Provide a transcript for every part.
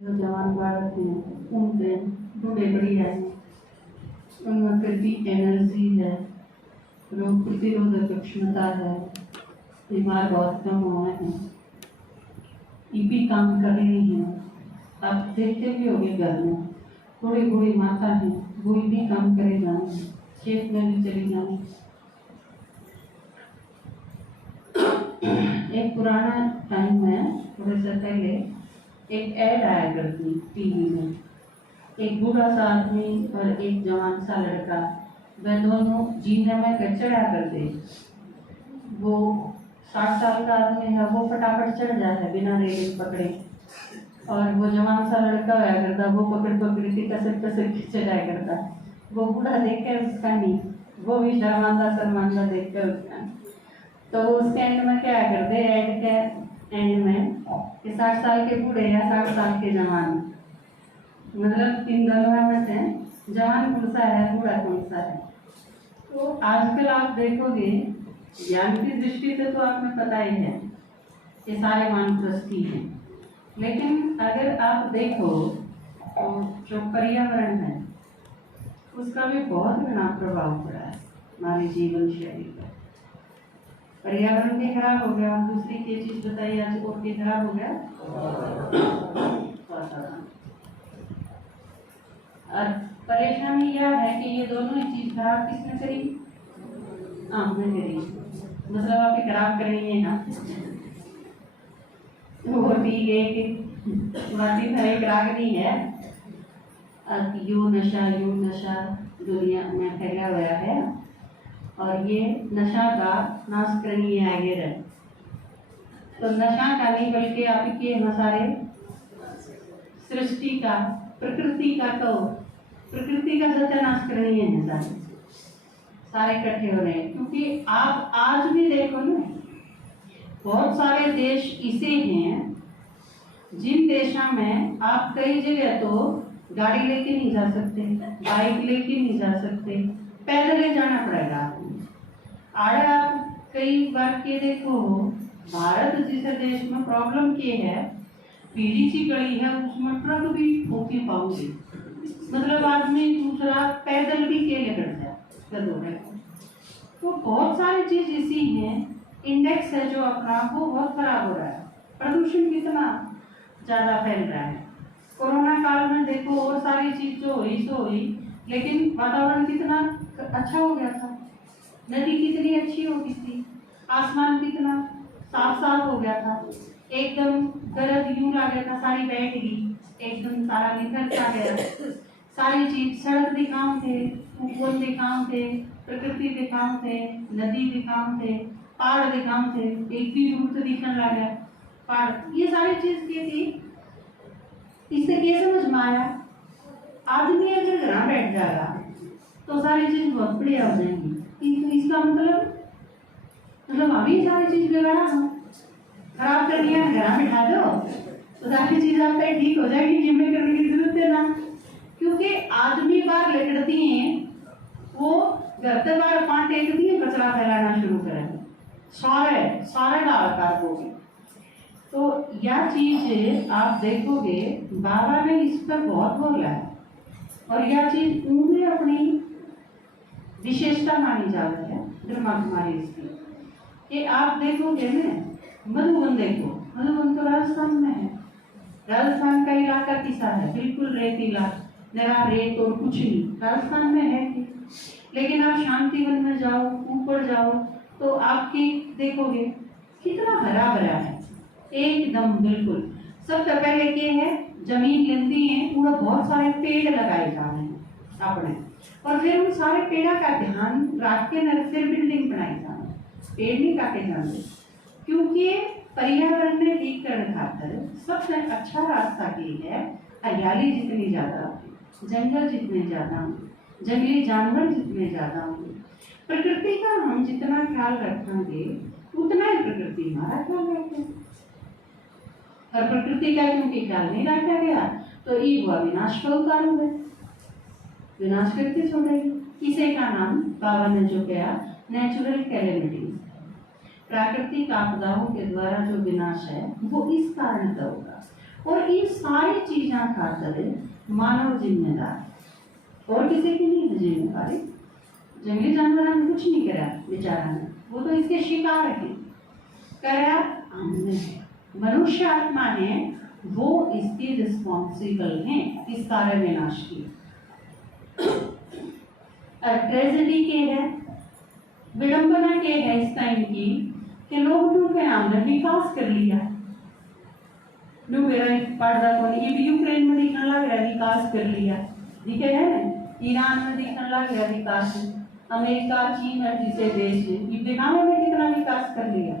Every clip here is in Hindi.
जो जवान बालक हैं उनके बूढ़े बढ़िया हैं, उनमें फिर भी एनर्जी है, रोग प्रतिरोधक क्षमता है, बीमार बहुत कम हुए हैं, ये भी काम कर रही हैं। आप देखते भी होंगे घर में बूढ़ी बूढ़ी माता है, वो भी काम करे जाए, खेत में भी चली जाए। एक पुराना टाइम में थोड़े से पहले एक ऐड आया करती टीवी में, एक बूढ़ा सा आदमी और एक जवान सा लड़का, वह दोनों जीने में चढ़ा करते। वो 60 साल का आदमी है, वो फटाफट चढ़ जाता है बिना रेलिंग पकड़े, और वो जवान सा लड़का होया करता, वो पकड़ पकड़ के कसर के चढ़ाया करता। वो बूढ़ा देख कर उसका नहीं, वो भी शर्मांदा देख कर उसका। तो वो उसके एंड में क्या करते, ऐड के एंड में कि 60 साल के बूढ़े या 60 साल के जवान, मतलब इन दोनों में से जवान कौन सा है, बूढ़ा कौन सा है। तो आजकल आप देखोगे ज्ञान की दृष्टि से तो आपने पता ही है कि सारे वानप्रस्थी हैं, लेकिन अगर आप देखो तो जो पर्यावरण है उसका भी बहुत बड़ा प्रभाव पड़ा है हमारी जीवन शैली पर। पर्यावरण भी खराब हो गया, दूसरी की चीज बताइए आज और भी खराब हो गया वातावरण। और परेशानी यह है कि ये दोनों ही चीज खराब किसने करी, आपने करी, मतलब आप खराब करेंगे ना। वो भी एक बाती भरे राग नहीं है, अब यो नशा दुनिया में फैला हुआ है, और ये नशा का नाश करनी है आगे रहे। तो नशा का नहीं बल्कि आपके सारे सृष्टि का, प्रकृति का, तो प्रकृति का सत्यानाश करनी है सारे इकट्ठे हो रहे हैं। क्योंकि आप आज भी देखो ना, बहुत सारे देश ऐसे हैं जिन देशों में आप कई जगह तो गाड़ी लेके नहीं जा सकते, बाइक लेके नहीं जा सकते, पैदल ही जाना पड़ेगा आपको। आड़े आप कई बार के देखो, भारत जैसे देश में प्रॉब्लम ये है, पीढ़ी सी गली है उसमें ट्रक भी ठोके पाओगे, मतलब आदमी दूसरा पैदल भी के लेकर जाए। तो बहुत सारी चीज ऐसी हैं, इंडेक्स है जो अपना वो बहुत खराब हो रहा है, प्रदूषण कितना ज्यादा फैल रहा है। कोरोना काल में देखो और सारी चीज जो हुई सो हुई, लेकिन वातावरण कितना अच्छा हो गया था, नदी कितनी अच्छी हो गई थी, आसमान कितना साफ साफ हो गया था, एकदम गरज यूं आ गया था, सारी बैठ गई, एकदम सारा निकल सा गया, सारी चीज, सड़क दिखाओ थे, वन दिखाओ थे, प्रकृति दिखाओ थे, नदी दिखाओ थे, पहाड़ दिखाओ थे, एक भी रूप दिखने लगा पहाड़, ये सारी चीज की थी। इससे क्या समझ में आया, आदमी अगर घर बैठ जाएगा तो सारी चीज बहुत बढ़िया हो जाएंगी। तो इसका मतलब अभी सारी चीज बिगाड़ा खराब करनी है, घर बिठा दो तो सारी चीज आप पे ठीक हो जाएगी, जिम्मे करने की जरूरत है ना। क्योंकि आदमी बाहर लकड़ती हैं, वो घर से बाहर पांच टेकती है, कचरा फैलाना शुरू करेंगे, सारे डाल कर दोगे। तो यह चीज आप देखोगे बाबा ने इस पर बहुत बोला है, और यह चीज उन्हें अपनी विशेषता मानी जा रही है ब्रह्मा कुमारी इसकी। कि आप देखोगे ना, मधुबन देखो, मधुबन तो राजस्थान में है, राजस्थान का इलाका किसा है, बिल्कुल रेतीला, नया रेत और कुछ नहीं, राजस्थान में है कि। लेकिन आप शांतिवन में जाओ, ऊपर जाओ, तो आपकी देखोगे कितना हरा भरा है, एकदम बिल्कुल। सबसे पहले क्या है, जमीन लेती है, पूरा बहुत सारे पेड़ लगाए जा रहे हैं अपने, और फिर उन सारे पेड़ों का ध्यान रख के फिर बिल्डिंग बनाई जा रही है, पेड़ नहीं काटे जाते। क्योंकि पर्यावरण में ठीक करने खातर सबसे अच्छा रास्ता ये है, हरियाली जितनी ज्यादा, जंगल जितने ज्यादा, जंगली जानवर जितने ज्यादा होंगे, प्रकृति का हम जितना ख्याल रखेंगे उतना ही प्रकृति हमारा ख्याल रखेगी। और प्रकृति का क्योंकि ख्याल नहीं रखा गया तो ये हुआ विनाश का उतारू है, विनाश करके छोड़ेगी। इसे का नाम बाबा ने जो किया नेचुरल कैलेमिटीज, प्राकृतिक आपदाओं के द्वारा जो विनाश है वो इस कारण का होगा। और ये सारी चीज चीज़ा खातर मानव जिम्मेदार और किसी की नहीं है जिम्मेदारी। जंगली जानवर ने कुछ नहीं करा बेचारा ने, वो तो इसके शिकार है, करा हमने है। मनुष्य आत्मा है वो इसकी रिस्पॉन्सिबल है इस सारे विनाश की। और ट्रेजेडी के है, विडंबना के है इस टाइम की कि लोग के नाम ने विकास कर लिया। यूक्रेन में दिखने लग रहा विकास कर लिया, दिखे है ईरान में दिखने लग रहा विकास, अमेरिका चीन और दूसरे देश ये दिखाने में कितना विकास कर लिया।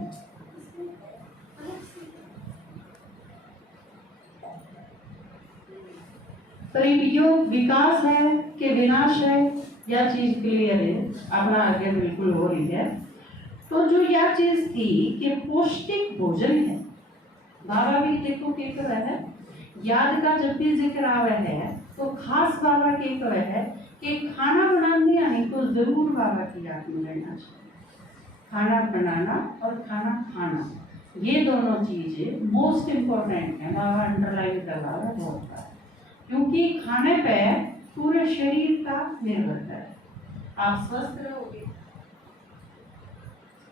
तो ये विकास है कि विनाश है, यह चीज क्लियर है, अपना आगे बिल्कुल हो रही है। तो जो यह चीज थी कि पौष्टिक भोजन है, बाबा भी देखो के कर है, याद का जब भी जिक्र आवे है तो खास बाबा के कर है कि खाना बनाने आने तो जरूर बाबा की याद में रहना चाहिए। खाना बनाना और खाना खाना ये दोनों चीजें मोस्ट इम्पोर्टेंट है, बाबा अंडरलाइन कर रहा है बहुत बार, क्योंकि खाने पे पूरे शरीर का निर्भर है। आप स्वस्थ रहोगे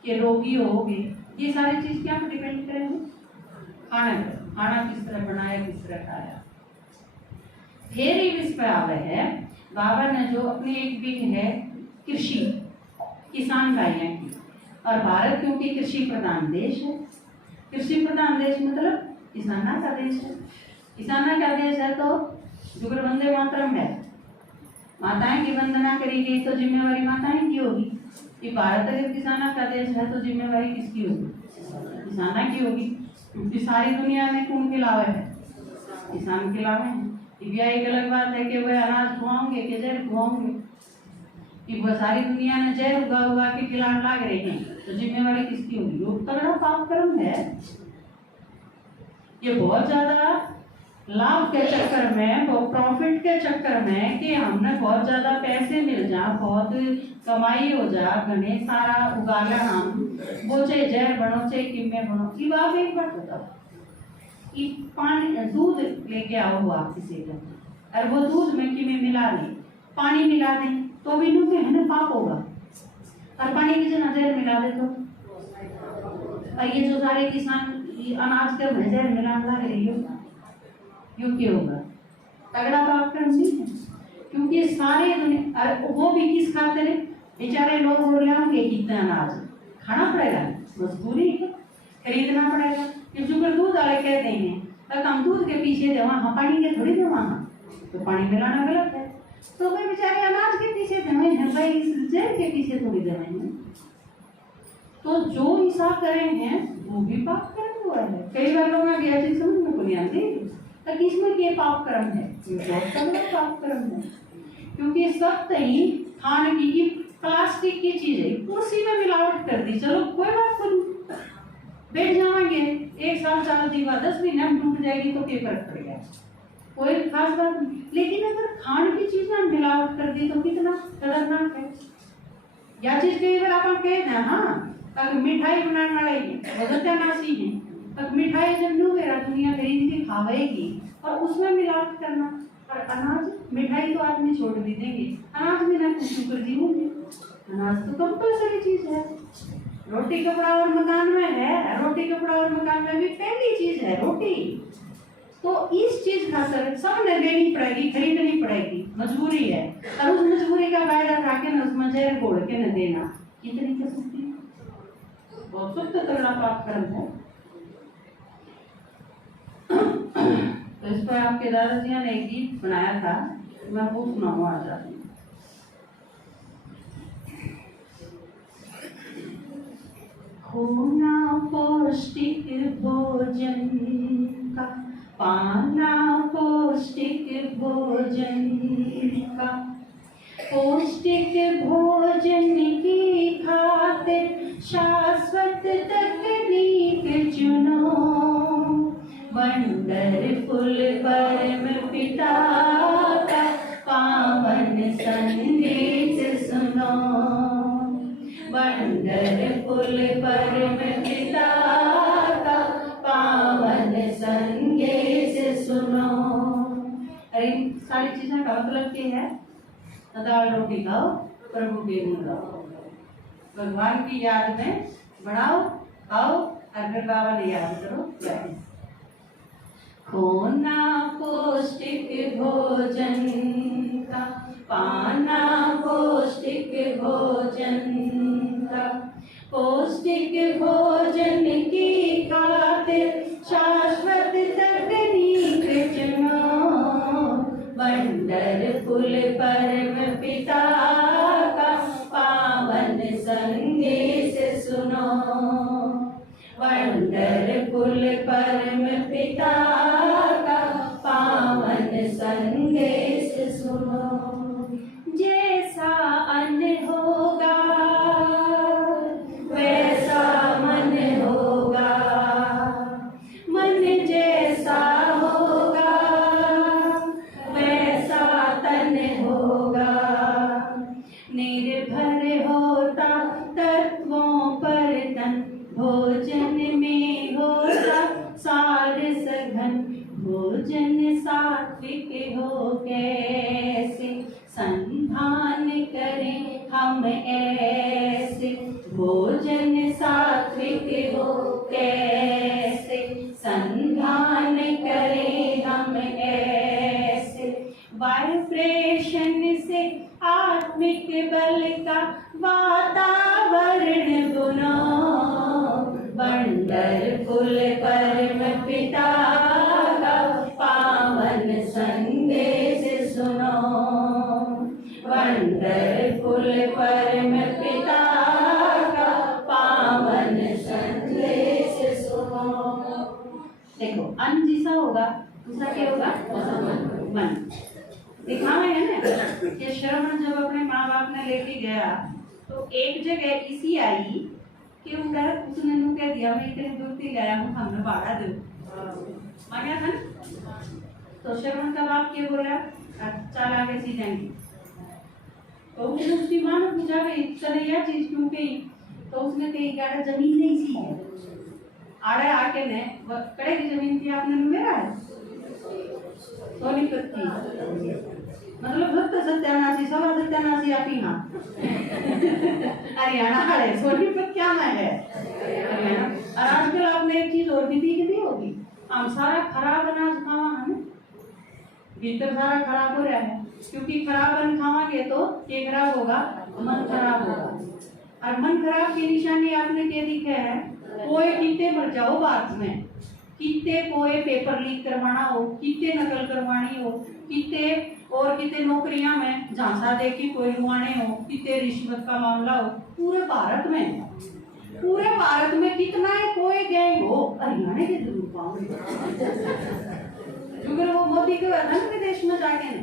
कि रोगी होगे, ये सारी चीज क्या पर डिपेंड करेंगे? खाने पर। खाना किस तरह बनाया, किस तरह खाया। फिर इस पे आवे है बाबा ने जो अपनी एक बिग है कृषि किसान भाइयों की, और भारत क्योंकि कृषि प्रधान देश है, कृषि प्रधान देश मतलब किसाना का देश है। किसाना का देश है तो जुगर वंदे मातरम है, माताएं की वंदना करी गई तो जिम्मेवारी माताएं की होगी। ये भारत अगर किसाना का देश है तो जिम्मेवारी किसकी होगी? किसाना की होगी, क्योंकि सारी दुनिया में कौन खिलावे है? किसान खिलावे हैं। यह एक अलग बात है कि वह अनाज खुआओगे कि जहर खुआओगे, कि वह सारी दुनिया ने जहर उगा उगा के खिलाने लग रहे हैं, तो जिम्मेवारी किसकी होगी? वो तगड़ा पाप कर्म है। ये बहुत ज्यादा लाभ के चक्कर में, वो प्रॉफिट के चक्कर में कि हमने बहुत ज्यादा पैसे मिल जा, बहुत कमाई हो जा, घने सारा उगाला हम बोचे जहर बनो चाहे किम्मे बनो। ये बात एक बात बताओ, कि पानी दूध लेके आओ हुआ किसी का, और वो दूध में किम्मे मिला दें, पानी मिला दें तो भी नू है ना पाप होगा, और पानी की जगह जहर मिला दे तो। और ये जो सारे किसान अनाज के जहर मिलाने लग रही हो, यू क्यों होगा? तगड़ा पाप कर्म नहीं है, क्योंकि सारे दुनिया वो भी किस खातिर बेचारे लोग हो रहे होंगे, कितना अनाज खाना पड़ेगा, मजबूरी है, खरीदना पड़ेगा। जो दूध वाले कहते हैं तक हम दूध के पीछे देवा, हम पानी के थोड़ी देवा, तो पानी मिलाना गलत है, तो भाई बेचारे अनाज के पीछे देवे हैं भाई, इस जहर के पीछे थोड़ी देवे हैं। तो जो हिसाब करे हैं वो भी पाप कर्म हुआ है। कई बार लोग यह चीज समझ में नहीं आती कि इसमें ये पाप कर्म है, ये बहुत बड़ा पाप कर्म है, क्योंकि सब ही खाने की प्लास्टिक की चीज है, कुर्सी में मिलावट कर दी, चलो कोई बात नहीं, बैठ जाएंगे, एक साल चाल दी बात 10 महीने में टूट जाएगी तो क्या फर्क पड़ेगा, कोई खास बात नहीं। लेकिन अगर खाने की चीज में मिलावट कर दी तो कितना खतरनाक है। यह चीज कई बार आप कहे ना, हाँ अगर मिठाई बनाने वाले सत्यानाशी है, तब मिठाई जब न्यू मेरा दुनिया खरीद के खावेगी और उसमें मिलावट करना, और अनाज मिठाई तो आदमी छोड़ भी देंगे, अनाज में ना कुछ कर दी होंगे, अनाज तो कंपल्सरी चीज है। रोटी कपड़ा और मकान में है, रोटी कपड़ा और मकान में भी पहली चीज है रोटी, तो इस चीज का सबने देनी पड़ेगी, खरीदनी पड़ेगी, मजबूरी है, और उस मजबूरी का फायदा उठा के न उसमें जहर घोल के न देना, कितनी कसौटी, बहुत सख्त तगड़ा पाप कर्म है। तो इस पर आपके दादाजी ने एक गीत बनाया था, मैं वो सुनाऊंगा आज आपको। खोना पौष्टिक भोजन का, पाना पौष्टिक भोजन का, पौष्टिक भोजन की खातिर शाश्वत तकनीक चुनो, वंडरफुल परम पिता का पावन संदेश सुनो, वंडरफुल परम पिता का पावन संदेश सुनो। और इन सारी चीज़ों का मतलब क्या है? दाल रोटी खाओ, प्रभु के गुण गाओ, भगवान की याद में बनाओ, खाओ, और फिर बाबा ने याद करो, बैठो। खोना पौष्टिक भोजन का, पाना पौष्टिक भोजन का, पौष्टिक भोजन की खातिर शाश्वत तकनीक चुनो, वंडरफुल परम पिता का पावन संदेश सुनो, वंडरफुल परम पिता का पावन संदेश सुनो। जैसा अन्न होगा वैसा मन होगा, मन जैसा होगा वैसा तन होगा, निर्भर होता तत्वों पर तन, भोजन में होता सार सघन, भोजन सात्विक हो कैसे संधान करें हम ऐसे, भोजन सात्विक हो कैसे संधान करें हम ऐसे, वाइब्रेशन से आत्मिक बल का वातावरण बुनो, वंडरफुल परम पिता का पावन संदेश सुनो, वंडरफुल परम पिता का पावन संदेश सुनो। देखो अन्न जैसा होगा दूसरा क्या होगा? मन। दिखावा है ना कि श्रवण जब अपने माँ बाप ने लेके गया तो एक जगह इसी आई कि उसने नु कह दिया मैं इतनी दूर से गया हूँ, हमने भाड़ा दो मांगा था ना। तो श्रवण का बाप क्या बोला? चल आगे सी जाएंगे। तो उसने उसकी माँ ने पूछा कि चले यह चीज क्यों कही? तो उसने कही कि जमीन नहीं सी है आड़े आके ने कड़े की जमीन थी आपने मेरा है सोनीपत की, मतलब सत्य सत्यानाशी सवा सत्यानाशी आप ही हाँ हरियाणा है, सोनीपत क्या में है हरियाणा। और आजकल आपने एक चीज और भी दिखती होगी, हम सारा खराब अनाज खावा है ना, भीतर सारा खराब हो रहा है, क्योंकि खराब अन्न खावांगे तो ये खराब होगा, मन खराब होगा। और मन खराब की निशानी आपने क्या दिखा है? कोई कितने मर जाओ बात में, कितने कोई पेपर लीक करवाना हो, कितने नकल करवानी हो, कितने और कितने नौकरियां में झांसा दे के कोई लुआने हो, कितने रिश्वत का मामला हो, पूरे भारत में कितना है कोई गैंग हो, हरियाणा के जरूर पाओगे क्योंकि वो मोदी के वतन के देश में जाके ने।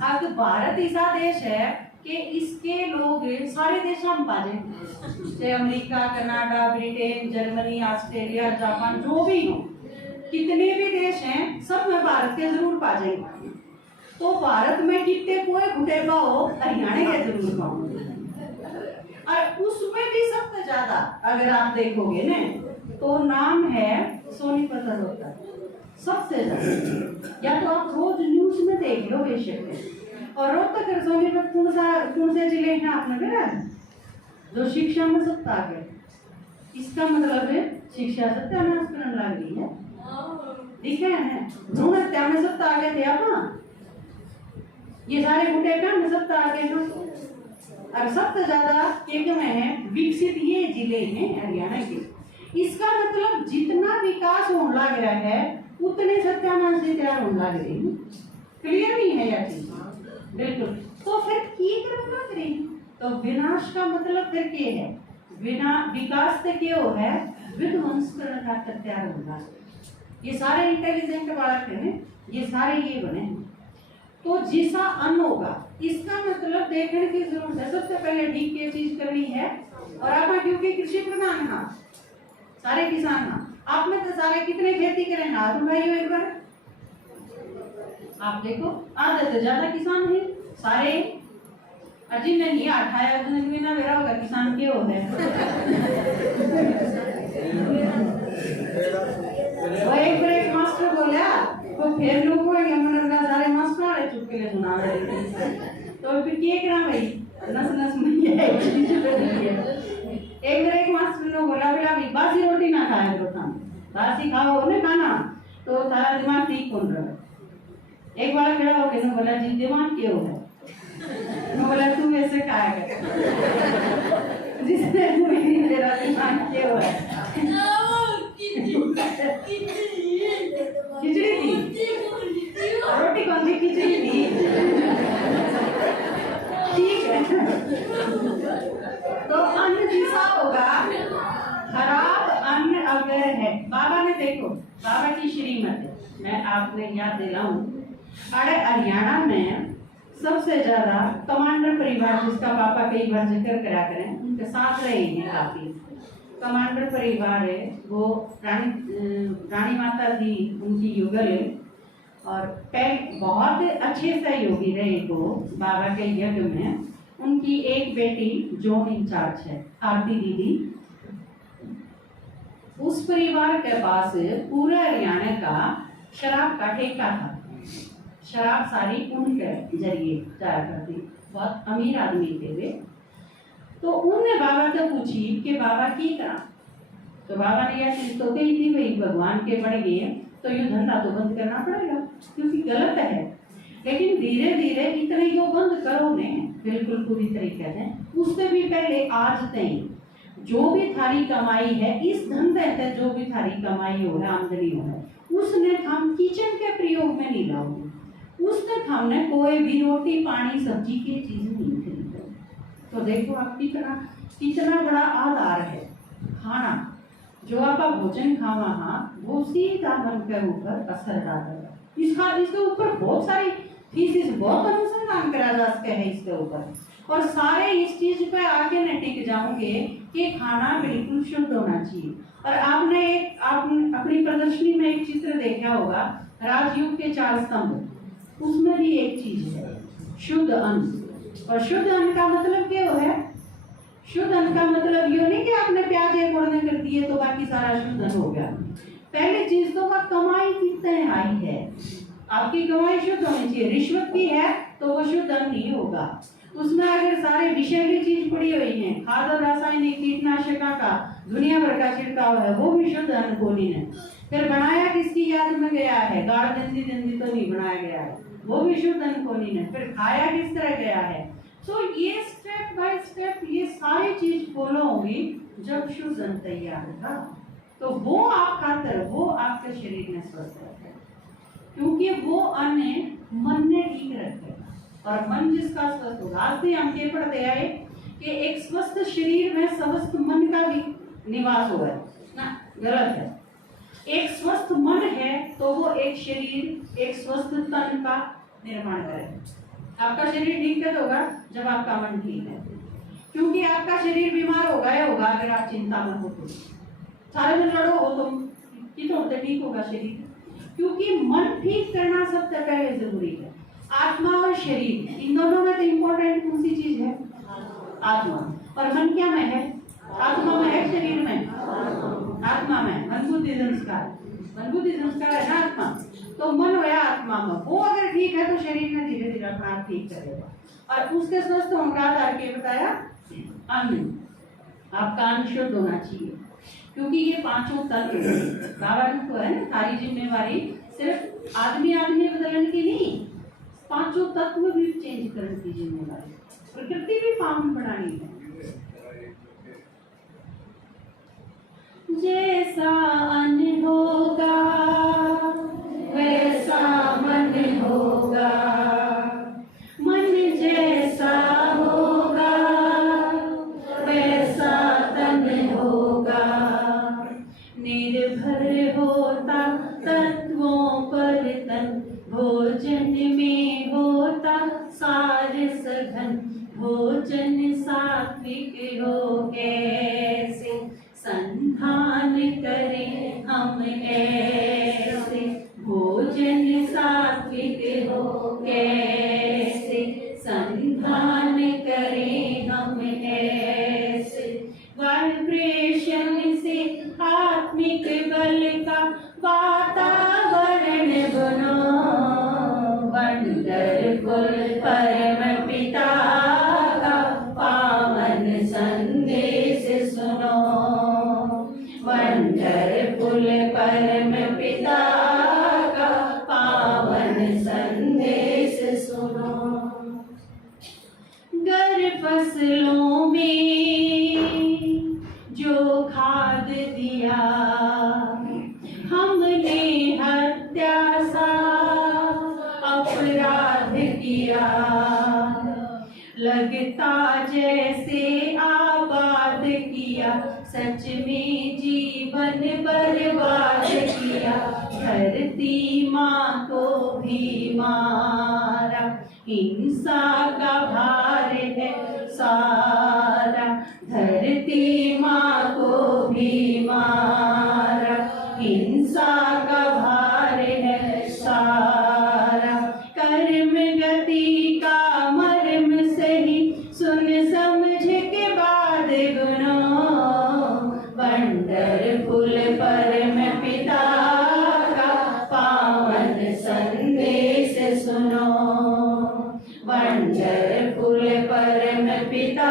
अब तो भारत ऐसा देश है कि इसके लोग सारे देश हम बाजे, चाहे America, Canada, Britain, Germany, Australia, Japan, जो भी हो, कितने भी देश हैं सब में भारत के जरूर पा जाएंगे। तो भारत में कितने कोई घुटेगा हो, हरियाणा के जरूर पाओगे। और उसमें भी सबसे ज्यादा अगर आप देखोगे ना तो नाम है सोनीपत रोहतक, सबसे ज्यादा। या तो आप रोज न्यूज में देख लो बेशक, और रोहतक और सोनीपत कौन से जिले हैं आपने मेरा जो शिक्षा में सबसे आगे? इसका मतलब है शिक्षा सत्यानाश करने लग गई है, दिखे हैं भ्रूण हत्या में सबसे आगे थे आप, ये सारे गुटे का में सबसे आगे हैं। और सबसे ज्यादा एक में है विकसित ये जिले हैं हरियाणा के। इसका मतलब जितना विकास होने लग रहा है उतने सत्यानाश से तैयार होने लग रही है। क्लियर नहीं है यह चीज? बिल्कुल। तो फिर की करना करें तो विनाश का मतलब फिर क्या है? विकास से क्या हो है? विध्वंस करने का तैयार होगा। ये सारे इंटेलिजेंट बालक हैं, ये सारे ये बने। तो जैसा अन्न होगा इसका मतलब देखने की जरूरत है। सबसे पहले ठीक ये चीज करनी है। और आप क्योंकि कृषि प्रधान है, सारे किसान हैं, आप में तो सारे कितने खेती करें हाथ उठाइए एक बार। आप देखो आधे से ज्यादा किसान है सारे। अजी ने नहीं उठाया उसने ना मेरा होगा किसान के हो है। वो एक मास्टर बोला वो फिर लोग सारे के लिए सुना रहे थे। तो फिर ये क्या भाई नस नस में है चीज बदल गया। एक बार एक मास्टर ने बोला बेटा अभी बासी रोटी ना खाया करो खाना, बासी खाओ ना खाना तो तारा दिमाग ठीक हो रहा है। एक बार खड़ा होकर ने बोला जी दिमाग क्यों है? मैं बोला तू ऐसे खाया कर जिसने मेरा दिमाग क्यों है? खिचड़ी थी, रोटी कौन सी खिचड़ी थी? ठीक है। तो अन्न जैसा होगा, खराब अन्न अगर है, बाबा ने देखो बाबा की श्रीमत मैं आपने याद दिलाऊं, अरे हरियाणा में सबसे ज्यादा कमांडर परिवार जिसका पापा कई बार जिक्र करा करें उनके साथ रहे हैं काफी। कमांडर परिवार है वो रानी माता थी उनकी युगल है और बहुत अच्छे सहयोगी रहे वो बाबा के यज्ञ में। उनकी एक बेटी जोन इंचार्ज है आरती दीदी। उस परिवार के पास पूरे हरियाणा का शराब का ठेका था, शराब सारी उनके जरिए जाया करती, बहुत अमीर आदमी थे वे। तो उनने बाबा से पूछी कि बाबा की करा, तो बाबा ने यह चीज तो कही थी भाई भगवान के बढ़ गए तो ये धंधा तो बंद करना पड़ेगा क्योंकि गलत है, लेकिन धीरे धीरे इतने यो बंद करो ने बिल्कुल पूरी तरीके से। उससे भी पहले आज तक जो भी थारी कमाई है इस धंधे से जो भी थारी कमाई हो है आमदनी हो है उसने हम किचन के प्रयोग में नहीं लाओगे, उसने हमने कोई भी रोटी पानी सब्जी की चीज नहीं खरीदी। तो देखो आप कितना बड़ा आधार है खाना, जो आपका भोजन खावा हाँ वो सीधा मन के ऊपर असर डालेगा। इसके ऊपर बहुत सारी थीसिस बहुत अनुसंधान करा जा सकते हैं इसके ऊपर, और सारे इस चीज पे आगे न टिक जाओगे कि खाना बिल्कुल शुद्ध होना चाहिए। और आपने अपनी प्रदर्शनी में एक चित्र देखा होगा राजयुग के 4 स्तंभ, उसमें भी एक चीज है शुद्ध अन्न। और शुद्ध अन्न का मतलब क्या है? शुद्ध अन्न का मतलब ये नहीं कि आपने प्याज एक उड़ने कर दिए तो बाकी सारा शुद्ध अन्न हो गया। पहली चीज तो वह कमाई कितने आई है, आपकी कमाई शुद्ध होनी चाहिए। रिश्वत भी है तो वो शुद्ध अन्न नहीं होगा। उसमें अगर सारे विषैली चीज पड़ी हुई है, खाद और रासायनिक कीटनाशक का दुनिया भर का छिड़काव है, वो भी शुद्ध अन्न को नहीं है। फिर बनाया किसकी याद में गया है? गाड़ दंदी दंदी तो नहीं बनाया गया है, वो भी शुद्ध अन्न को नहीं है। फिर खाया किस तरह गया है? तो ये स्टेप बाय स्टेप ये सारी चीज फॉलो होगी जब शुद्ध अन्न तैयार होगा तो वो आप खाते रहो, वो आपके शरीर में स्वस्थ रखेगा, क्योंकि वो अन्न मन ने ठीक रखेगा और मन जिसका स्वस्थ होगा। आज भी हम ये पढ़ते आए कि एक स्वस्थ शरीर में स्वस्थ मन का भी निवास हुआ है ना, गलत है। एक स्वस्थ मन है तो वो एक शरीर एक स्वस्थ तन का निर्माण करेगा। आपका शरीर ठीक कब होगा? जब आपका मन ठीक है, क्योंकि आपका शरीर बीमार होगा अगर आप चिंता में हो तो सारे में लड़ो हो तुम कि तो ठीक होगा शरीर, क्योंकि मन ठीक करना सबसे पहले जरूरी है। आत्मा और शरीर इन दोनों में तो इम्पोर्टेंट कौन सी चीज है? आत्मा। और मन क्या में है? आत्मा में है, शरीर में? आत्मा में। मन बुद्धि संस्कार है ना आत्मा, तो मन होया आत्मा में, वो अगर ठीक है तो शरीर में धीरे धीरे अपना आप ठीक करेगा। और उसके स्वस्थ होने का आधार के बताया अन्न, आपका अन्न शुद्ध होना चाहिए, क्योंकि ये 5 तत्व बाबा ने तो है ना सारी जिम्मेवारी सिर्फ आदमी बदलने की नहीं, 5 तत्व भी चेंज करने की जिम्मेवारी, प्रकृति भी पावन बढ़ानी है। जैसा अन्न होगा वैसा मन होगा, मन जैसा होगा वैसा तन होगा, निर्भर होता तत्वों पर तन, भोजन में होता सार सघन, भोजन सात्विक हो कैसे संधान करें हम ऐसे, भोजन सात्विक हो कैसे संधान करें हम ऐसे, वाइब्रेशन से आत्मिक बल का वातावरण बनो, वंडर कुल परम पिता का पावन संदेश सुनो। वंडरफुल परम पिता का पावन संदेश सुनो। गर फसलों में जो खाद दिया, हमने हत्या सा अपराध किया। लगता जैसे आबाद किया, सच में जीवन बर्बाद किया। धरती माँ को भी मारा, हिंसा का भार है सारा। धरती माँ को भी मारा, हिंसा का भार है सारा। कर्म गति का मर्म सही, सुन समझ के बाद गुनो। वंडरफुल परम पिता का पावन संदेश सुनो। वंडरफुल परम पिता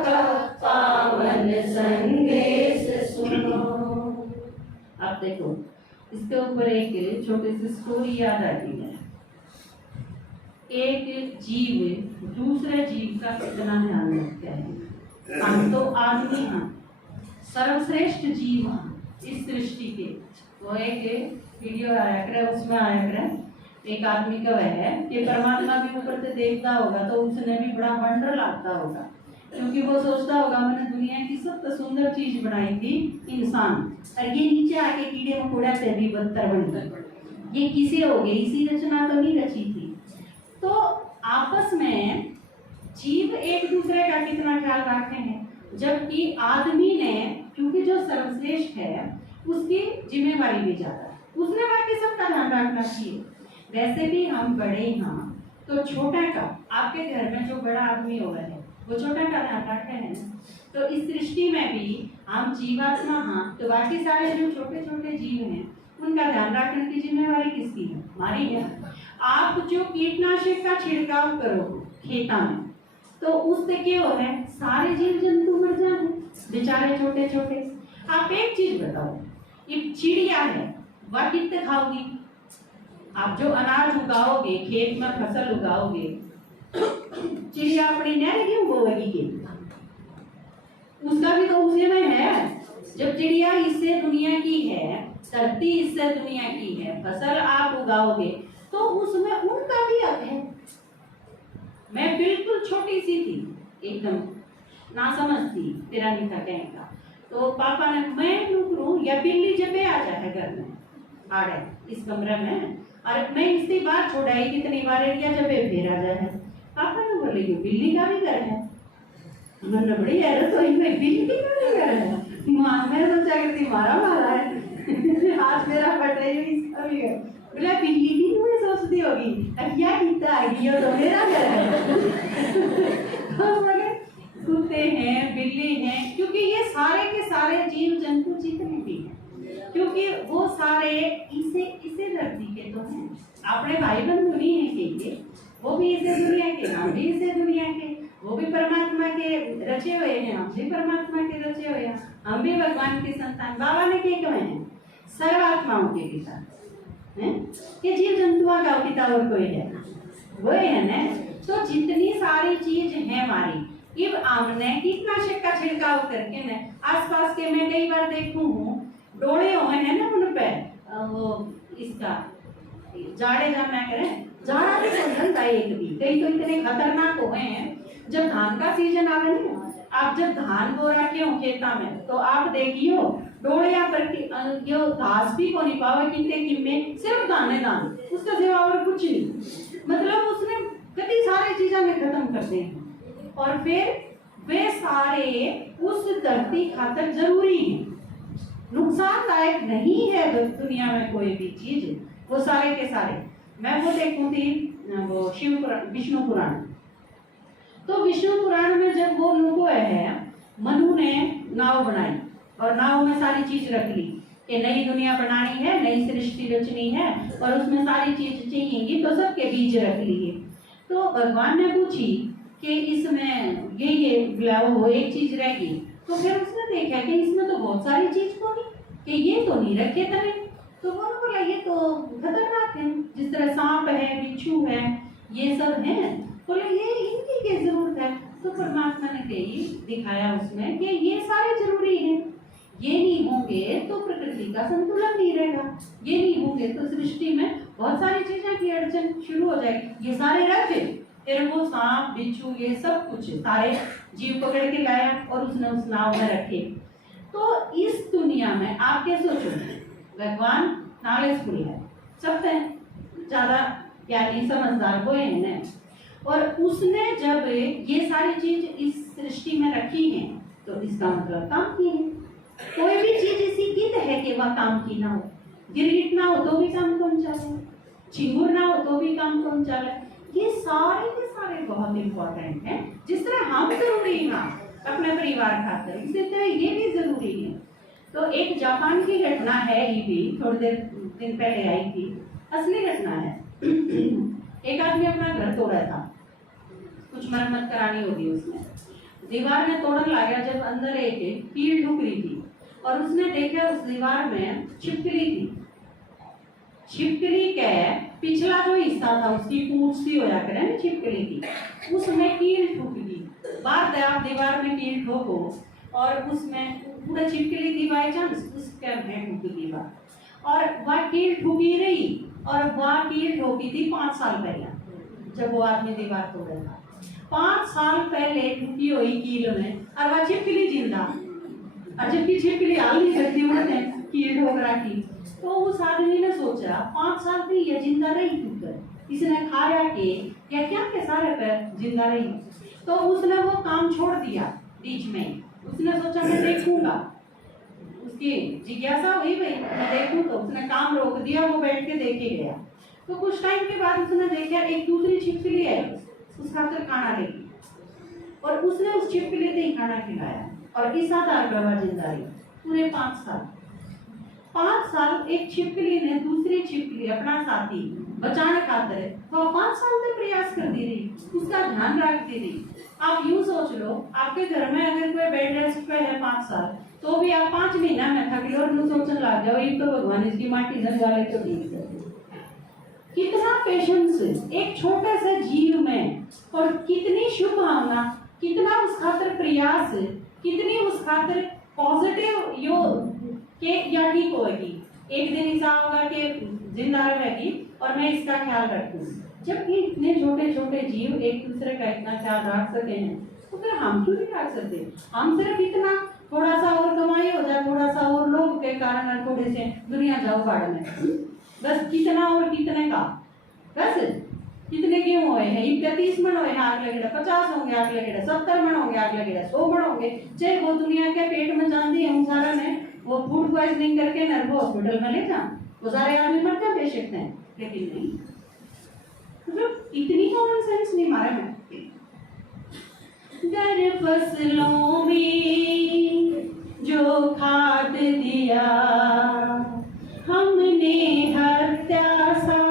का पावन संदेश सुनो। आप देखो, इसके ऊपर एक छोटी सी स्टोरी याद आती है। एक जीव दूसरे जीव का कितना ध्यान रखता है। हम तो आदमी हैं, सर्वश्रेष्ठ जीव हैं इस सृष्टि के। वो एक वीडियो आया करे, उसमें आया करे एक आदमी का वह है कि परमात्मा भी ऊपर से देखता होगा तो उसने भी बड़ा वंडर लगता होगा, क्योंकि वो सोचता होगा मैंने दुनिया की सबसे सुंदर चीज बनाई थी इंसान, और ये नीचे आके कीड़े मकोड़ा से भी बदतर बन गए। ये किसे हो गई, इसी रचना तो नहीं रची थी। तो आपस में जीव एक दूसरे का कितना ख्याल रखते हैं, जबकि आदमी ने, क्योंकि जो सर्वश्रेष्ठ है उसकी जिम्मेवारी भी ज्यादा है, उसने बाकी सबका ध्यान रखना चाहिए। वैसे भी हम बड़े हैं तो छोटा का, आपके घर में जो बड़ा आदमी हो है वो छोटा का ध्यान रखते हैं। तो इस सृष्टि में भी हम जीवात्मा हैं, तो बाकी सारे जो छोटे छोटे जीव हैं उनका ध्यान रखने की जिम्मेवारी किसकी है? हमारी है। आप जो कीटनाशक का छिड़काव करो खेता में, तो उससे क्या हो है, सारे जीव जंतु मर जाए बेचारे छोटे छोटे। आप एक चीज बताओ, ये चिड़िया है वह कितने खाओगी? आप जो अनाज उगाओगे, खेत में फसल उगाओगे, चिड़िया अपनी नहर क्यों बोएगी के? उसका भी तो उसी में है। जब चिड़िया इससे दुनिया की है, धरती इससे दुनिया की है, फसल आप उगाओगे तो उसमें उनका भी हक है। मैं बिल्कुल छोटी सी थी, एकदम ना समझती, तेरा नहीं था कहने का, तो पापा ने, मैं क्यों करूं, या बिल्ली जब आ जाए घर में आड़े इस कमरे में, और मैं इसकी बात छोड़ाई कितनी बार एरिया जब फिर आ जाए, पापा ने बोले कि बिल्ली का भी घर है। मैंने बड़ी हैरत हुई, मैं बिल्ली का भी घर है, मैं सोचा करती मारा मारा है आज मेरा बटे इसका भी है। बोला बिल्ली भी मुझे सोचती होगी क्या कितना आएगी, और तो मेरा घर है कुत्ते हैं, बिल्ली हैं, क्योंकि ये सारे के सारे जीव जंतु जितने भी हैं, क्योंकि वो सारे इसे धरती के तो हैं। अपने भाई बंधु नहीं है के, वो भी इसे दुनिया के, हम भी इसे दुनिया के, वो भी परमात्मा के रचे हुए हैं, हम भी परमात्मा के रचे हुए हैं, हम भी भगवान की संतान। बाबा ने क्या कहे हैं, सर्वात्माओं के पिता हैं, ये जीव जंतुओं का पिता और कोई है? वो है ना। तो जितनी सारी चीज है हमारी, इब हमने कीटनाशक का छिड़काव करके न आसपास के, मैं कई बार देखूं हूँ डोड़े हुए हैं ना उन पे, वो इसका जाड़े जाना करें, जाड़ा भी संबंध है एक भी, कई तो इतने खतरनाक हुए हैं। जब धान का सीजन आवे ना, आप जब धान बो रखे हो खेता में, तो आप देखियो डोड़िया पर जो घास भी को नहीं पावे कितने किम्मे, सिर्फ दाने दान, उसका सिवा और कुछ नहीं। मतलब उसने कई सारी चीजें में खत्म कर दी, और फिर वे सारे उस धरती खातर जरूरी है, नुकसानदायक नहीं है दुनिया में कोई भी चीज, वो सारे के सारे। मैं वो देखूं थी वो शिव पुराण, विष्णु पुराण, तो विष्णु पुराण में जब वो लोगो है, मनु ने नाव बनाई और नाव में सारी चीज रख ली, कि नई दुनिया बनानी है, नई सृष्टि रचनी है और उसमें सारी चीज चाहिएगी, तो सबके बीज रख लिए। तो भगवान ने पूछी कि इसमें ये वो एक चीज रहेगी, तो फिर उसने देखा कि इसमें तो बहुत सारी चीज को नहीं, कि ये तो नहीं रखे तने, तो वो बोला ये तो खतरनाक है, जिस तरह सांप है, बिच्छू है, ये सब है, बोले ये इनकी क्या जरूरत है। तो परमात्मा ने कही दिखाया उसमें कि ये सारे जरूरी हैं, ये नहीं होंगे तो प्रकृति का संतुलन नहीं रहेगा, ये नहीं होंगे तो सृष्टि में बहुत सारी चीजें की अड़चन शुरू हो जाएगी। ये सारे रखे, फिर वो सांप बिच्छू ये सब कुछ सारे जीव पकड़ के लाया और उसने उस नाव में रखे। तो इस दुनिया में आप क्या सोचो, भगवान नॉलेजफुल है, सब है ज्यादा ज्ञानी समझदार वो है, और उसने जब ये सारी चीज इस सृष्टि में रखी है तो इसका मतलब काम की है। कोई भी चीज ऐसी कित है कि वह काम की ना हो, गिरगिट ना हो तो भी काम कौन चले, चिंगुर ना हो तो भी काम कौन चले, ये सारे के सारे बहुत इंपॉर्टेंट है। जिस तरह हम जरूरी हैं अपने परिवार खातिर, इसी तरह ये भी जरूरी है। तो एक जापान की घटना है, ये भी थोड़ी देर दिन पहले आई थी, असली घटना है। एक आदमी अपना घर तोड़ा था, कुछ मरम्मत करानी होगी उसने, दीवार में तोड़न लगा, जब अंदर एक कील ढुक रही थी और उसने देखा उस दीवार में छिपकली थी। छिपकली के पिछला जो हिस्सा था उसकी पूंछ सी होया करे ना छिपकली की, उसमें कील ठुक गई। बार आप दीवार में कील ठोको और उसमें पूरा छिपकली थी, बाई चांस उसके में ठुक गई दीवार, और वह कील ठुकी रही, और वह कील ठोकी थी 5 साल पहले, जब वो आदमी दीवार तोड़ रहा था। 5 साल पहले ठुकी हुई कील में, और वह छिपकली जिंदा, और जबकि छिपकली आ नहीं सकती उन्होंने कील ठोक रखी। तो उस आदमी ने सोचा 5 साल से ये जिंदा रही ठुकर, इसने खाया के या क्या के सारे पर जिंदा रही। तो उसने वो काम छोड़ दिया बीच में, उसने सोचा मैं देखूंगा, उसकी जिज्ञासा हुई भाई मैं देखूं, तो उसने काम रोक दिया, वो बैठ के देख के गया। तो कुछ टाइम के बाद उसने देखा एक दूसरी छिपकली है, उसका फिर खाना लेगी, और उसने उस छिपकली से ही खाना खिलाया, और इस आधार पर वह जिंदा रही पूरे 5 साल। 5 साल एक छिपकली ने दूसरी छिपकली अपना साथी बचाने खातिर वह 5 साल से प्रयास करती रही, उसका ध्यान रखती रही। आप यूं सोच लो, आपके घर में अगर कोई बेड रेस्ट पे है 5 साल, तो भी आप 5 महीना में थक लो और सोचने लग जाओ ये तो भगवान इसकी माटी जंगा ले तो ठीक है। कितना पेशेंस एक छोटे से जीव में, और कितनी शुभ भावना, कितना उस खातिर प्रयास, कितनी उस खातिर पॉजिटिव यो के या ठीक होगी, एक दिन ऐसा होगा कि जिंदा रहेगी और मैं इसका ख्याल रखूं। जबकि इतने छोटे छोटे जीव एक दूसरे का इतना ख्याल रख सकते हैं, तो फिर हम क्यों नहीं रख सकते। हम सिर्फ इतना थोड़ा सा और कमाई हो जाए, थोड़ा सा और लोग के कारण थोड़े से दुनिया जाओ बाढ़ में, बस कितना और कितने का, बस कितने गेहूं हुए हैं, 31 मन हुए हैं आग लगेगा, 50 होंगे आग लगेगा, 70 मन होंगे आग लगेगा, 100 मन होंगे, चाहे वो दुनिया के पेट में जान दी हम सारा ने वो फूड पॉइजनिंग करके न वो हॉस्पिटल में ले जा, वो सारे आदमी मर जा बेशक हैं, लेकिन नहीं, मतलब इतनी कॉमन सेंस नहीं मारा में। घर फसलों में जो खाद दिया हमने हत्या सा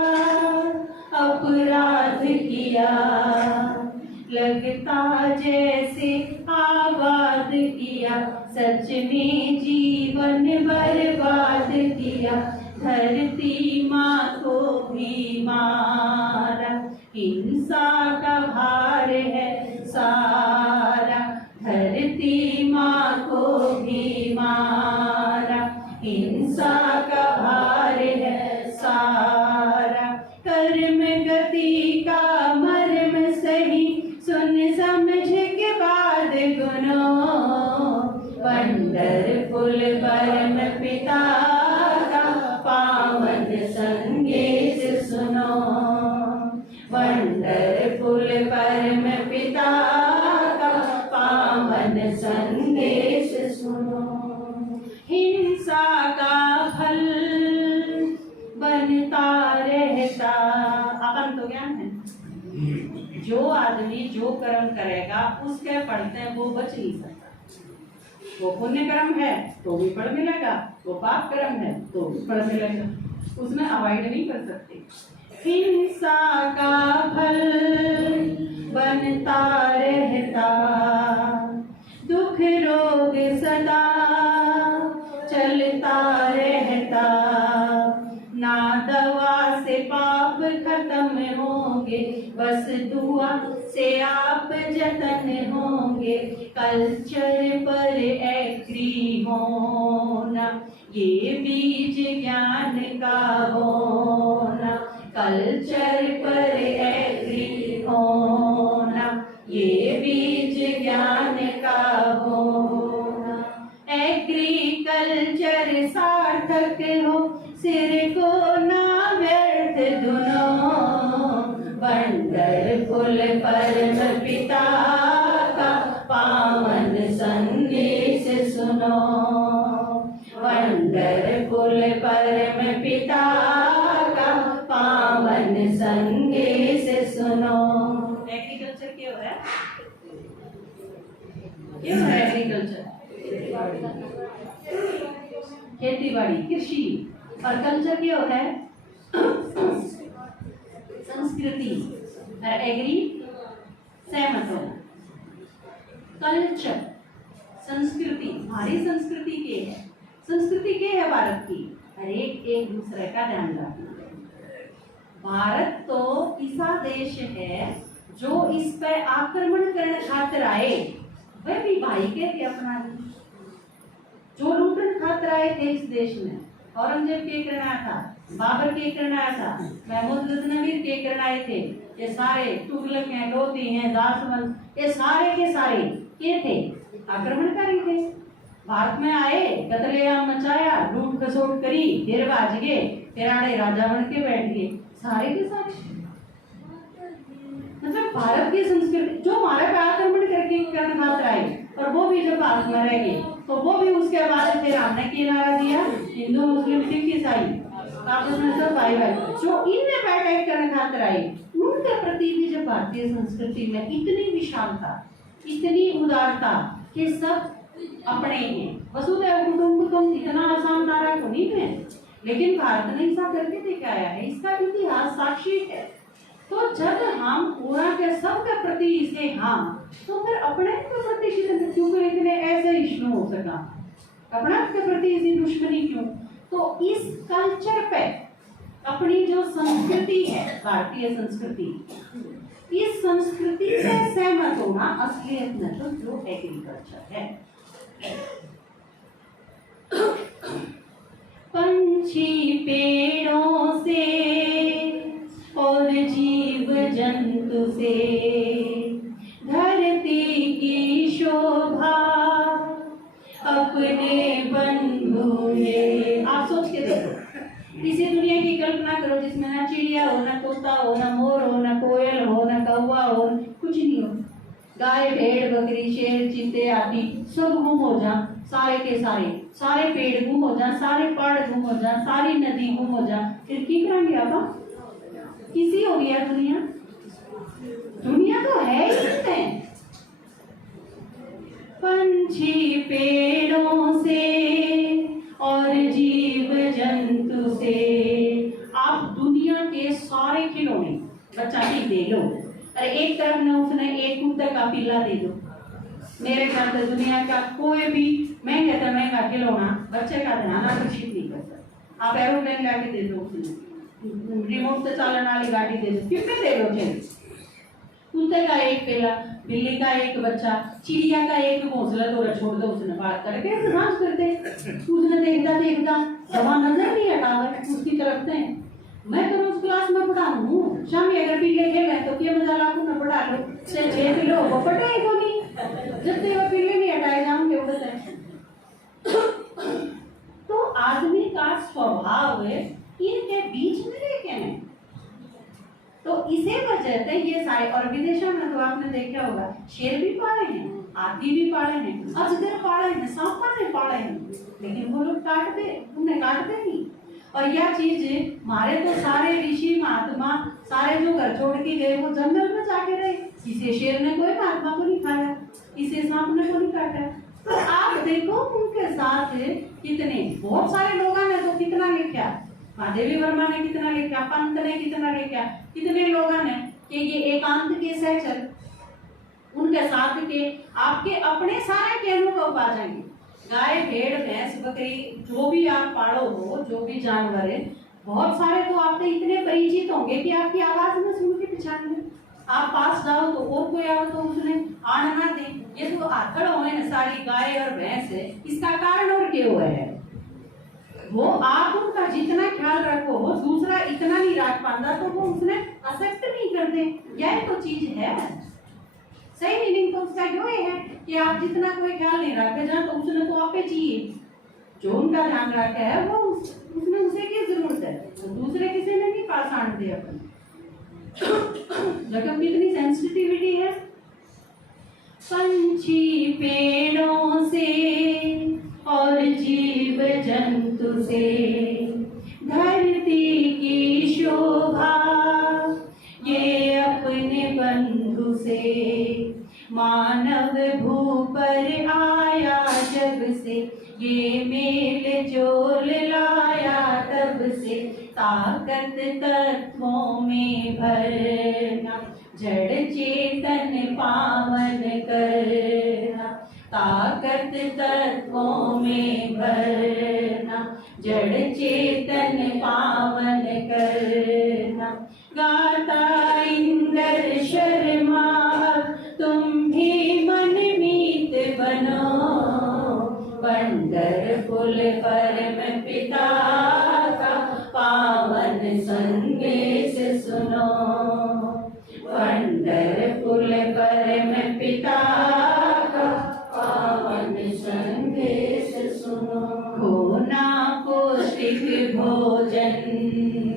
अपराध किया, लगता जैसे आबाद किया, सच में जीवन बर्बाद किया, धरती माँ को भी मारा, हिंसा का भार है सारा, धरती माँ को भी मारा, हिंसा का भार है सारा, कर्म गति का मर्म सही सुन समझ के बाद गुनो, वंडरफुल परम पिता का पावन संदेश सुनो, वंडरफुल परम पिता का पावन संदेश सुनो। हिंसा का फल बनता रहता, अपन तो ज्ञान है, जो आदमी जो कर्म करेगा उसके फल से वो बच नहीं सकता। वो पुण्य कर्म है तो भी फल मिलेगा, वो पाप कर्म है तो उस पर मिलेगा, उसमें अवॉइड नहीं कर सकते। हिंसा का फल बनता रहता, दुख रोग सदा चलता रहता, ना दवा से पाप खत्म होंगे, बस दुआ से आप जतन होंगे। कल्चर पर एग्री होना, ये बीज ज्ञान का होना। कल्चर पर एग्री होना, ये बीज ज्ञान का होना। एग्रीकल्चर सार्थक हो, सिर को ना व्यर्थ धुनो, वंडरफुल परम पिता का पावन संदेश सुनो। वंडरफुल परम पिता का पावन संदेश सुनो। एग्रीकल्चर क्यों है? क्यों है एग्रीकल्चर? खेती बाड़ी, कृषि। और कल्चर क्या होता है? संस्कृति। और एग्री सहमत होना। कल्चर संस्कृति, हमारी संस्कृति के है। संस्कृति के है भारत की, हर एक दूसरे का ध्यान रखना। भारत तो ऐसा देश है जो इस पर आक्रमण करने खातिर आए, वह भी भाई के थे अपना, जो लूटन खातिर आए थे इस देश में। औरंगजेब के करना था, बाबर के करना था, महमूद गजनवी के करना आए थे। ये सारे तुगलक हैं, लोधी हैं, दासवंत, ये सारे के सारे ये थे, आक्रमणकारी थे। भारत में आए, कत्लेआम मचाया, लूट खसोट करी, फिर बाज गए, फिर आड़े राजा बन के बैठ गए, सारे के सारे। मतलब भारत की संस्कृति जो हमारे पे आक्रमण करके करने खातिर आए, और वो भी जब भारत में रह गए तो वो भी उसके बाद फिर हमने क्या नारा दिया? हिंदू मुस्लिम सिख ईसाई आपस में सब भाई भाई। जो इनने अटैक करने खातिर आए, उनके प्रति भी जब भारतीय संस्कृति में इतनी विशालता, इतनी उदारता कि सब अपने हैं, वसुधैव कुटुंबकम, इतना आसान नारा तो नहीं है, लेकिन भारत ने ऐसा करके दिखाया है। इसका इतिहास साक्षी है। तो जब हम पूरा के सब के प्रति इसे हाँ, तो फिर अपने के प्रति क्यों इतने ऐसे इश्यू हो सका? अपने के प्रति इतनी दुश्मनी क्यों? तो इस कल्चर पे अपनी जो संस्कृति है, भारतीय संस्कृति, इस संस्कृति से सहमत होना असलियत में तो जो एग्रीकल्चर है। पंछी पेड़ों से और जीव जंतु से धरती की शोभा अपने बंधु ये। आप सोच के देखो, इसी दुनिया की कल्पना करो जिसमें ना चिड़िया हो, ना तोता हो, ना मोर हो, ना कोयल हो, ना कौवा हो, कुछ नहीं हो। गाय, भेड़, बकरी, शेर, चीते, हाथी सब गुम हो जा, सारे के सारे पेड़ गुम हो जा, सारे पहाड़ गुम हो जा, सारी नदी गुम हो जा, फिर की करेंगे आप? किसी हो गया दुनिया? दुनिया तो है ही नहीं। पंछी पेड़ों से और जीव जंतु से, आप दुनिया के सारे खिलौने बच्चा ही दे लो, अरे एक तरफ न उसने एक कुत्ते का पिल्ला दे दो। मेरे ख्याल से दुनिया का कोई भी महंगे से महंगा खिलौना बच्चे का ध्यान आकर्षित नहीं कर सकता। आप एरोप्लेन लाके दे दो, रिमोट से चलने वाली गाड़ी दे दो, कितने दे दो? कुत्ते का एक पिल्ला, बिल्ली का एक बच्चा, चिड़िया का एक घोंसला तो छोड़ दो, उसने बात करके डांस करते, उसने देखता जमा नजर नहीं हटावे उसकी तरफ से। मैं तो रोज क्लास में पढ़ाऊँ, शामी अगर पिल्ले खेले तो क्या मजा लाखों में पढ़ा लो, 6 पिल्लो वो पढ़े को नहीं, जब तक वो पिल्ले नहीं हटाए जाऊंगे वो बताए। तो आदमी का स्वभाव इनके बीच में लेके नहीं, तो इसे वजह से ये सारे, और विदेशों में तो आपने देखा होगा शेर भी पाले हैं, हाथी भी पाले हैं, अजगर पाले हैं, सांप ने पाले हैं, लेकिन वो लोग उन्हें काटते नहीं। और यह चीज हमारे तो सारे ऋषि महात्मा सारे जो घर छोड़ के गए वो जंगल में जाके रहे, इसे शेर ने कोई महात्मा को नहीं खाया, इसे सांप ने को नहीं काटा, तो आप देखो उनके साथ कितने बहुत सारे लोगों ने तो कितना लिखा, महादेवी वर्मा ने कितना लिखा, पंत ने कितना लिखा, कितने लोगों ने कि ये एकांत के सहचर उनके साथ के आपके अपने सारे के अनुभव आ जाएंगे। गाय भेड़ भैंस बकरी जो भी आप पालो हो, जो भी जानवर है, बहुत सारे तो आपके इतने परिचित होंगे कि आपकी आवाज में सुन के पहचान लें। आप पास जाओ तो और कोई आओ तो उसने आन ना दे, ये तो आकड़ हुए हैं सारी गाय और भैंस है, इसका कारण और क्या हुआ है? वो आप उनका जितना ख्याल रखो वो दूसरा इतना नहीं रख पाता तो वो उसने एक्सेप्ट नहीं करते। यह तो चीज है, सही मीनिंग तो उसका यो है कि आप जितना कोई ख्याल नहीं रखे जहाँ तो उसने तो आपे चाहिए, जो उनका ध्यान रखा है वो उसने उसे की जरूरत है, तो दूसरे किसी ने नहीं पास आने दिया अपन। देखो कितनी सेंसिटिविटी है। पंछी पेड़ों से और जीव जंतु से धरती की शोभा, ये अपने बंधु से मानव भू पर आया जब से, ये मेल जोल लाया तब से, ताकत तत्वों में भरना, जड़ चेतन पावन करना, ताकत तत्वों में भरना, जड़ चेतन पावन करना। गाता इंद्र शर्मा तुम भी मन मीत बनो, पंढरपुर परम पिता का पावन संदेश सुनो, पंढरपुर परम पिता का पावन संदेश सुनो। खोना पौष्टिक भोजन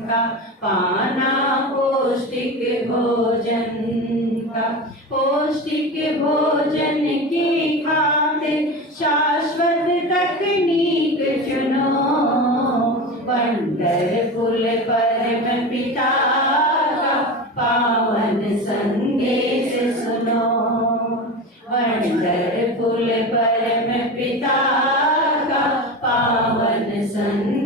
का, पाना पौष्टिक भोजन का, पौष्टिक भोजन की खातिर शाश्वत तकनीक चुनो, पंढरपुर परम पिता का पावन संदेश सुनो, पंढरपुर परम पिता का पावन संदेश